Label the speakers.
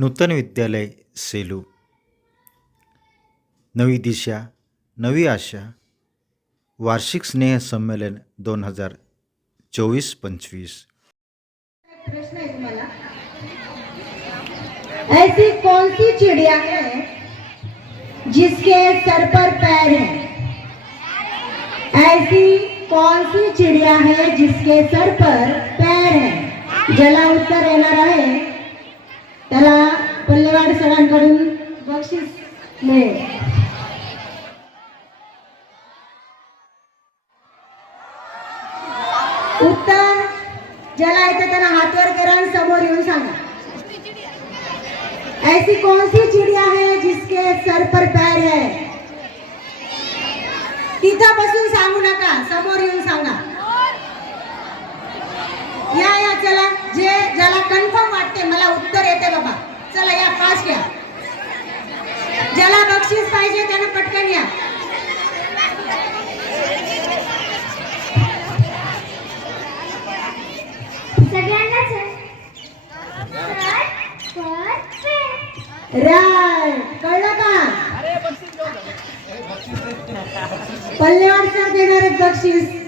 Speaker 1: नूतन विद्यालय सेलू. नवी दिशा नवी आशा. वार्षिक स्नेह संमेलन दोन हजार चोवीस पंचवीस.
Speaker 2: प्रश्न है ऐसी कौन सी चिड़िया है जिसके सर पर पैर है? ऐसी कौन सी चिड़िया है जिसके सर पर पैर है? ज्याला उत्तर येणार आहे त्याला पल्लेवाड सरांकडून बक्षीस मिळेल. उत्तर ज्याला येतं त्यांना हातवर करा आणि समोर येऊन सांगा. ऐसी कौन सी चिड़िया है जिसके सर पर पैर है? तिथं बसून सांगू नका समोर येऊन सांगा. या या. राईट कळलं का? पल्लेवाड सर देणार बक्षीस.